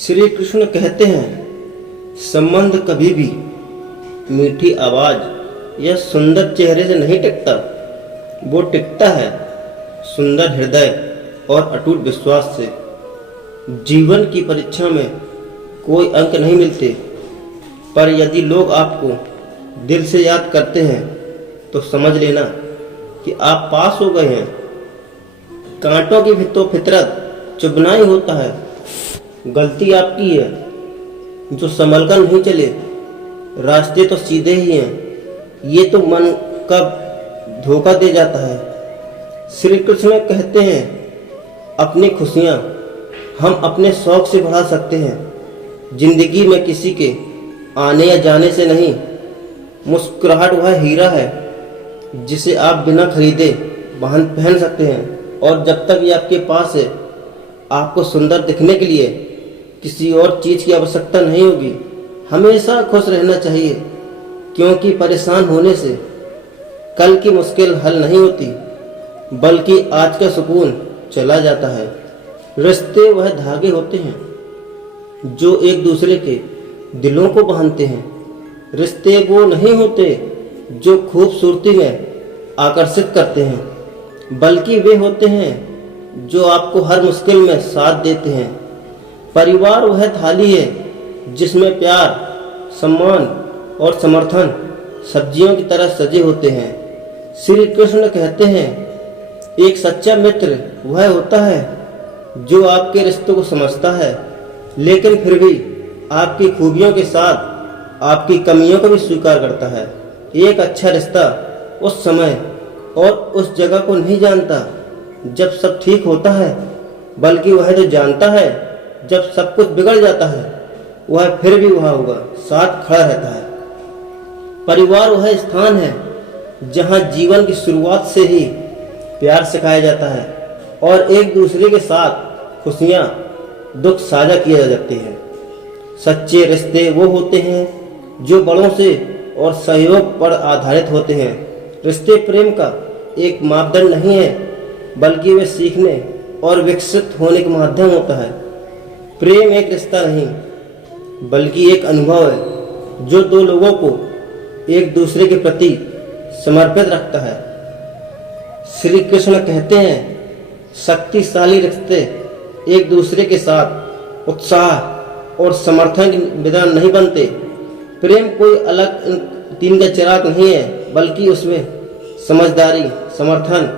श्री कृष्ण कहते हैं, संबंध कभी भी मीठी आवाज या सुंदर चेहरे से नहीं टिकता। वो टिकता है सुंदर हृदय और अटूट विश्वास से। जीवन की परीक्षा में कोई अंक नहीं मिलते, पर यदि लोग आपको दिल से याद करते हैं तो समझ लेना कि आप पास हो गए हैं। कांटों की तो फितरत चुभना ही होता है। गलती आपकी है जो संभल कर नहीं चले। रास्ते तो सीधे ही हैं, ये तो मन का धोखा दे जाता है। श्री कृष्ण कहते हैं, अपनी खुशियाँ हम अपने शौक से बढ़ा सकते हैं। जिंदगी में किसी के आने या जाने से नहीं। मुस्कुराहट वह हीरा है जिसे आप बिना खरीदे पहन सकते हैं, और जब तक ये आपके पास है आपको सुंदर दिखने के लिए किसी और चीज़ की आवश्यकता नहीं होगी। हमेशा खुश रहना चाहिए, क्योंकि परेशान होने से कल की मुश्किल हल नहीं होती, बल्कि आज का सुकून चला जाता है। रिश्ते वह धागे होते हैं जो एक दूसरे के दिलों को बांधते हैं। रिश्ते वो नहीं होते जो खूबसूरती में आकर्षित करते हैं, बल्कि वे होते हैं जो आपको हर मुश्किल में साथ देते हैं। परिवार वह थाली है जिसमें प्यार, सम्मान और समर्थन सब्जियों की तरह सजे होते हैं। श्री कृष्ण कहते हैं, एक सच्चा मित्र वह होता है जो आपके रिश्तों को समझता है, लेकिन फिर भी आपकी खूबियों के साथ आपकी कमियों को भी स्वीकार करता है। एक अच्छा रिश्ता उस समय और उस जगह को नहीं जानता जब सब ठीक होता है, बल्कि वह जो जानता है जब सब कुछ बिगड़ जाता है, वह फिर भी वहाँ होगा, साथ खड़ा रहता है। परिवार वह स्थान है जहाँ जीवन की शुरुआत से ही प्यार सिखाया जाता है और एक दूसरे के साथ खुशियाँ दुख साझा किए जाते हैं। सच्चे रिश्ते वो होते हैं जो बड़ों से और सहयोग पर आधारित होते हैं। रिश्ते प्रेम का एक मापदंड नहीं है, बल्कि वे सीखने और विकसित होने का माध्यम होता है। प्रेम एक रिश्ता नहीं, बल्कि एक अनुभव है जो दो लोगों को एक दूसरे के प्रति समर्पित रखता है। श्री कृष्ण कहते हैं, शक्तिशाली रिश्ते एक दूसरे के साथ उत्साह और समर्थन के बिना नहीं बनते। प्रेम कोई अलग दिन का चिराग नहीं है, बल्कि उसमें समझदारी, समर्थन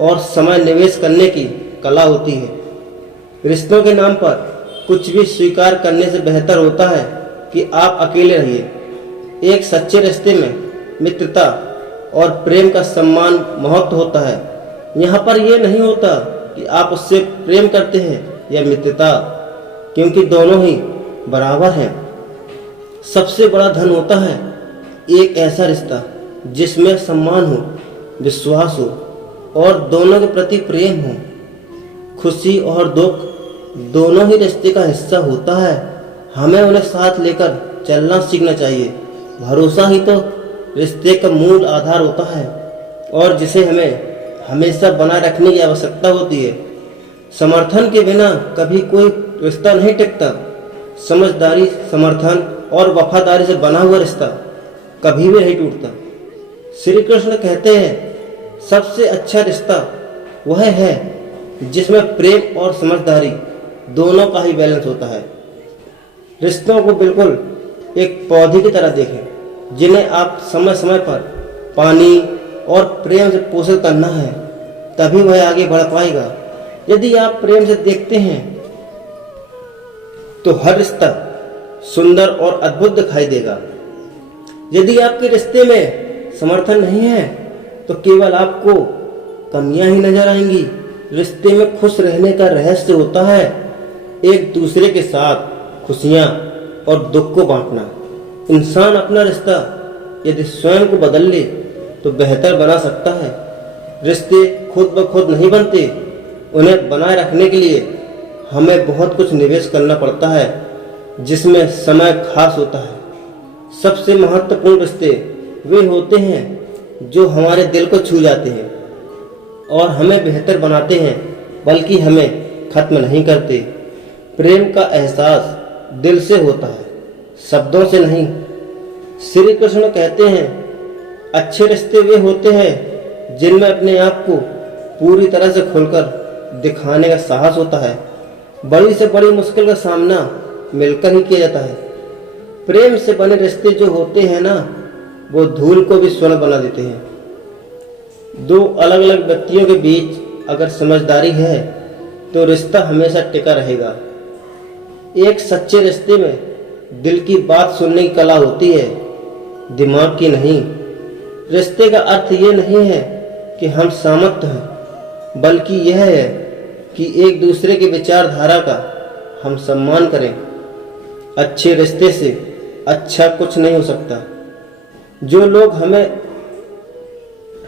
और समय निवेश करने की कला होती है। रिश्तों के नाम पर कुछ भी स्वीकार करने से बेहतर होता है कि आप अकेले रहिए। एक सच्चे रिश्ते में मित्रता और प्रेम का सम्मान महत्व होता है। यहाँ पर यह नहीं होता कि आप उससे प्रेम करते हैं या मित्रता, क्योंकि दोनों ही बराबर हैं। सबसे बड़ा धन होता है एक ऐसा रिश्ता जिसमें सम्मान हो, विश्वास हो और दोनों के प्रति प्रेम हो। खुशी और दुख दोनों ही रिश्ते का हिस्सा होता है। हमें उन्हें साथ लेकर चलना सीखना चाहिए। भरोसा ही तो रिश्ते का मूल आधार होता है और जिसे हमें हमेशा बनाए रखने की आवश्यकता होती है। समर्थन के बिना कभी कोई रिश्ता नहीं टिकता। समझदारी, समर्थन और वफादारी से बना हुआ रिश्ता कभी भी नहीं टूटता। श्री कृष्ण कहते हैं, सबसे अच्छा रिश्ता वह है जिसमें प्रेम और समझदारी दोनों का ही बैलेंस होता है। रिश्तों को बिल्कुल एक पौधे की तरह देखें, जिन्हें आप समय समय पर पानी और प्रेम से पोषित करना है, तभी वह आगे बढ़ पाएगा। यदि आप प्रेम से देखते हैं तो हर रिश्ता सुंदर और अद्भुत दिखाई देगा। यदि आपके रिश्ते में समर्थन नहीं है तो केवल आपको कमियां ही नजर आएंगी। रिश्ते में खुश रहने का रहस्य होता है एक दूसरे के साथ खुशियां और दुख को बांटना। इंसान अपना रिश्ता यदि स्वयं को बदल ले तो बेहतर बना सकता है। रिश्ते खुद ब खुद नहीं बनते, उन्हें बनाए रखने के लिए हमें बहुत कुछ निवेश करना पड़ता है, जिसमें समय खास होता है। सबसे महत्वपूर्ण रिश्ते वे होते हैं जो हमारे दिल को छू जाते हैं और हमें बेहतर बनाते हैं, बल्कि हमें खत्म नहीं करते। प्रेम का एहसास दिल से होता है, शब्दों से नहीं। श्री कृष्ण कहते हैं, अच्छे रिश्ते वे होते हैं जिनमें अपने आप को पूरी तरह से खुलकर दिखाने का साहस होता है। बड़ी से बड़ी मुश्किल का सामना मिलकर ही किया जाता है। प्रेम से बने रिश्ते जो होते हैं ना, वो धूल को भी स्वर्ण बना देते हैं। दो अलग अलग व्यक्तियों के बीच अगर समझदारी है तो रिश्ता हमेशा टिका रहेगा। एक सच्चे रिश्ते में दिल की बात सुनने की कला होती है, दिमाग की नहीं। रिश्ते का अर्थ ये नहीं है कि हम सहमत हैं, बल्कि यह है कि एक दूसरे की विचारधारा का हम सम्मान करें। अच्छे रिश्ते से अच्छा कुछ नहीं हो सकता। जो लोग हमें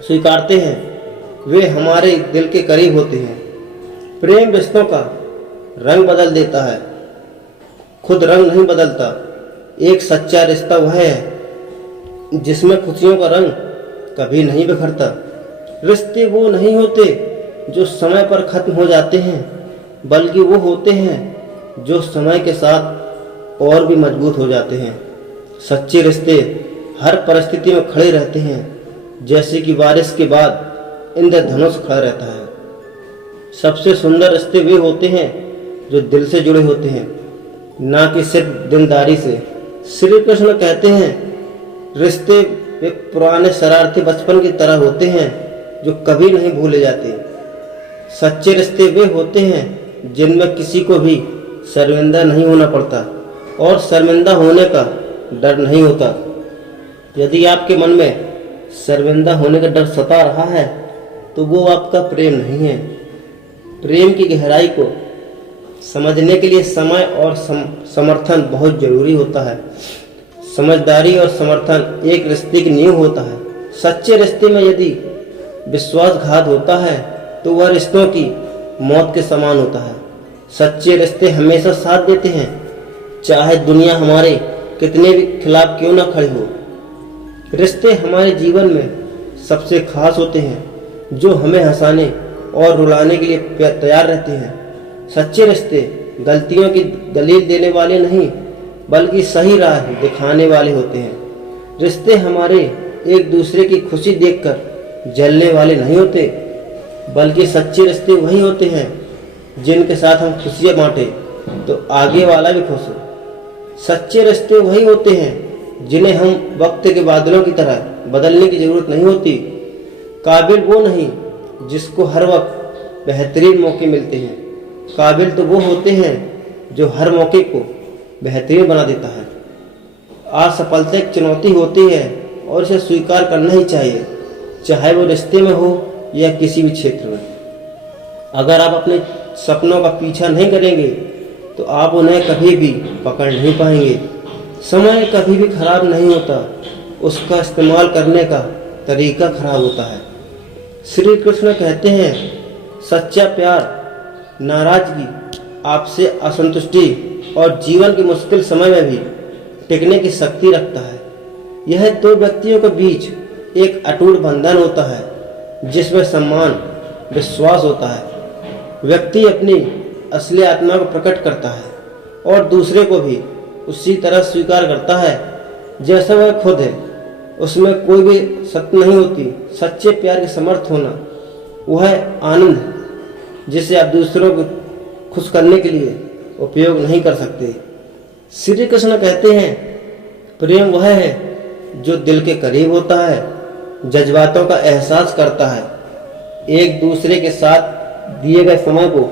स्वीकारते हैं वे हमारे दिल के करीब होते हैं। प्रेम रिश्तों का रंग बदल देता है, खुद रंग नहीं बदलता। एक सच्चा रिश्ता वह है जिसमें खुशियों का रंग कभी नहीं बिखरता। रिश्ते वो नहीं होते जो समय पर खत्म हो जाते हैं, बल्कि वो होते हैं जो समय के साथ और भी मजबूत हो जाते हैं। सच्चे रिश्ते हर परिस्थिति में खड़े रहते हैं, जैसे कि बारिश के बाद इंद्रधनुष खड़ा रहता है। सबसे सुंदर रिश्ते वे होते हैं जो दिल से जुड़े होते हैं, ना कि सिर्फ दिलदारी से। श्री कृष्ण कहते हैं, रिश्ते वे पुराने शरारती बचपन की तरह होते हैं जो कभी नहीं भूले जाते। सच्चे रिश्ते वे होते हैं जिनमें किसी को भी शर्मिंदा नहीं होना पड़ता और शर्मिंदा होने का डर नहीं होता। यदि आपके मन में शर्मिंदा होने का डर सता रहा है तो वो आपका प्रेम नहीं है। प्रेम की गहराई को समझने के लिए समय और समर्थन बहुत जरूरी होता है। समझदारी और समर्थन एक रिश्ते की नींव होता है। सच्चे रिश्ते में यदि विश्वासघात होता है तो वह रिश्तों की मौत के समान होता है। सच्चे रिश्ते हमेशा साथ देते हैं, चाहे दुनिया हमारे कितने भी खिलाफ क्यों ना खड़ी हो। रिश्ते हमारे जीवन में सबसे खास होते हैं जो हमें हंसाने और रुलाने के लिए तैयार रहते हैं। सच्चे रिश्ते गलतियों की दलील देने वाले नहीं, बल्कि सही राह दिखाने वाले होते हैं। रिश्ते हमारे एक दूसरे की खुशी देखकर जलने वाले नहीं होते, बल्कि सच्चे रिश्ते वही होते हैं जिनके साथ हम खुशियाँ बांटे तो आगे वाला भी खुश हो। सच्चे रिश्ते वही होते हैं जिन्हें हम वक्त के बादलों की तरह बदलने की जरूरत नहीं होती। काबिल वो नहीं जिसको हर वक्त बेहतरीन मौके मिलते हैं, काबिल तो वो होते हैं जो हर मौके को बेहतरीन बना देता है। असफलता एक चुनौती होती है और इसे स्वीकार करना ही चाहिए, चाहे वो रिश्ते में हो या किसी भी क्षेत्र में। अगर आप अपने सपनों का पीछा नहीं करेंगे तो आप उन्हें कभी भी पकड़ नहीं पाएंगे। समय कभी भी खराब नहीं होता, उसका इस्तेमाल करने का तरीका खराब होता है। श्री कृष्ण कहते हैं, सच्चा प्यार नाराजगी, आपसे असंतुष्टि और जीवन के मुश्किल समय में भी टिकने की शक्ति रखता है। यह दो व्यक्तियों के बीच एक अटूट बंधन होता है जिसमें सम्मान, विश्वास होता है। व्यक्ति अपनी असली आत्मा को प्रकट करता है और दूसरे को भी उसी तरह स्वीकार करता है जैसा वह खुद है। उसमें कोई भी सत्य नहीं होती। सच्चे प्यार के समर्थ होना वह आनंद है जिसे आप दूसरों को खुश करने के लिए उपयोग नहीं कर सकते। श्री कृष्ण कहते हैं, प्रेम वह है जो दिल के करीब होता है, जज्बातों का एहसास करता है। एक दूसरे के साथ दिए गए समय को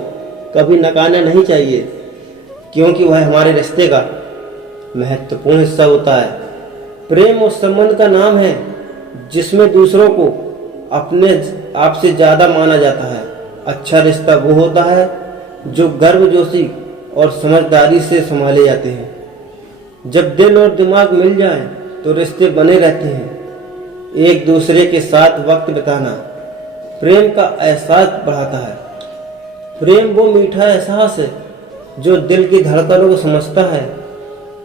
कभी नकारना नहीं चाहिए, क्योंकि वह हमारे रिश्ते का महत्वपूर्ण हिस्सा होता है। प्रेम उस संबंध का नाम है जिसमें दूसरों को अपने आप से ज्यादा माना जाता है। अच्छा रिश्ता वो होता है जो गर्मजोशी और समझदारी से संभाले जाते हैं। जब दिल और दिमाग मिल जाएं तो रिश्ते बने रहते हैं। एक दूसरे के साथ वक्त बिताना प्रेम का एहसास बढ़ाता है। प्रेम वो मीठा एहसास है जो दिल की धड़कनों को समझता है।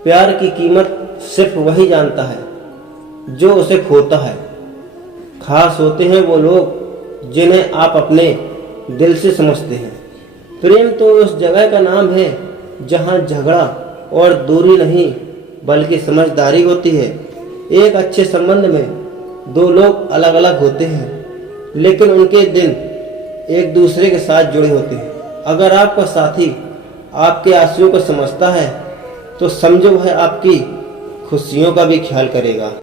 प्यार की कीमत सिर्फ वही जानता है जो उसे खोता है। खास होते हैं वो लोग जिन्हें आप अपने दिल से समझते हैं। प्रेम तो उस जगह का नाम है जहाँ झगड़ा और दूरी नहीं बल्कि समझदारी होती है। एक अच्छे संबंध में दो लोग अलग अलग होते हैं लेकिन उनके दिन एक दूसरे के साथ जुड़े होते हैं। अगर आपका साथी आपके आंसुओं को समझता है तो समझो वह आपकी खुशियों का भी ख्याल करेगा।